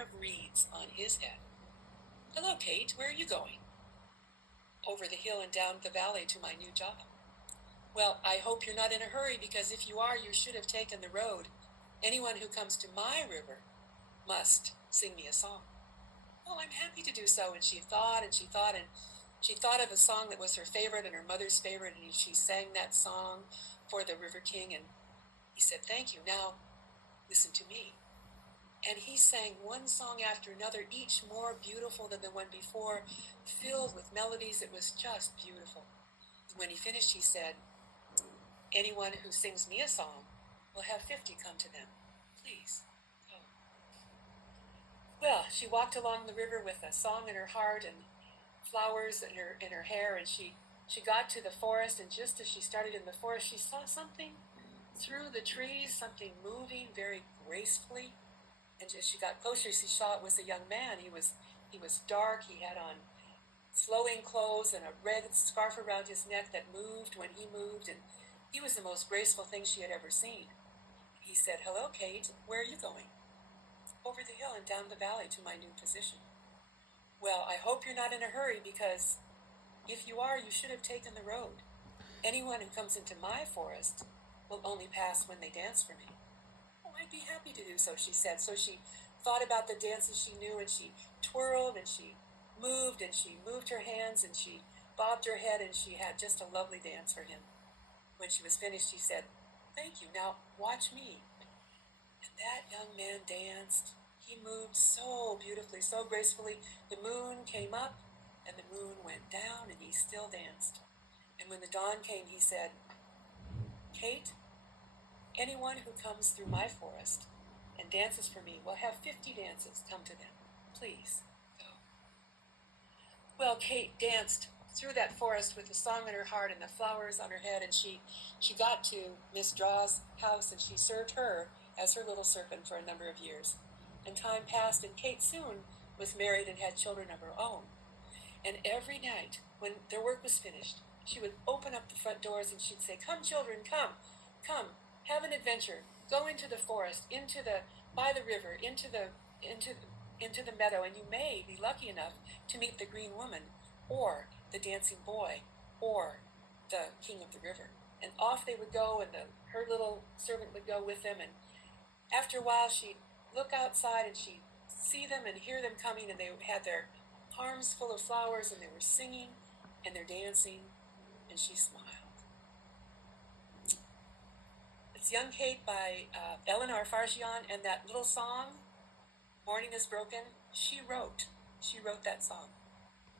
of reeds on his head. Hello, Kate, where are you going? Over the hill and down the valley to my new job. Well, I hope you're not in a hurry, because if you are, you should have taken the road. Anyone who comes to my river must sing me a song. Well, I'm happy to do so. And she thought and she thought, and she thought of a song that was her favorite and her mother's favorite, and she sang that song for the River King, and he said, thank you. Now, listen to me. And he sang one song after another, each more beautiful than the one before, filled with melodies. It was just beautiful. And when he finished, he said, anyone who sings me a song will have 50 come to them. Please, go. Well, she walked along the river with a song in her heart and flowers in her hair, and she got to the forest, and just as she started in the forest, she saw something through the trees, something moving very gracefully. And as she got closer, she saw it was a young man. He was dark. He had on flowing clothes and a red scarf around his neck that moved when he moved, and he was the most graceful thing she had ever seen. He said, hello, Kate, where are you going? Over the hill and down the valley to my new position. Well, I hope you're not in a hurry, because if you are, you should have taken the road. Anyone who comes into my forest will only pass when they dance for me. Oh, I'd be happy to do so, she said. So she thought about the dances she knew, and she twirled, and she moved her hands, and she bobbed her head, and she had just a lovely dance for him. When she was finished, she said, thank you, now watch me. And that young man danced. He moved so beautifully, so gracefully. The moon came up, and the moon went down, and he still danced. And when the dawn came, he said, Kate, anyone who comes through my forest and dances for me will have 50 dances come to them. Please, go. Well, Kate danced through that forest with the song in her heart and the flowers on her head, and she got to Miss Draw's house, and she served her as her little servant for a number of years. And time passed, and Kate soon was married and had children of her own. And every night, when their work was finished, she would open up the front doors, and she'd say, come, children, come, have an adventure. Go into the forest, by the river, into the meadow, and you may be lucky enough to meet the green woman, or the dancing boy, or the king of the river. And off they would go, and her little servant would go with them, and after a while she'd look outside, and she'd see them and hear them coming, and they had their arms full of flowers, and they were singing, and they're dancing, and she smiled. It's Young Kate by Eleanor Farjeon, and that little song, Morning is Broken, she wrote that song.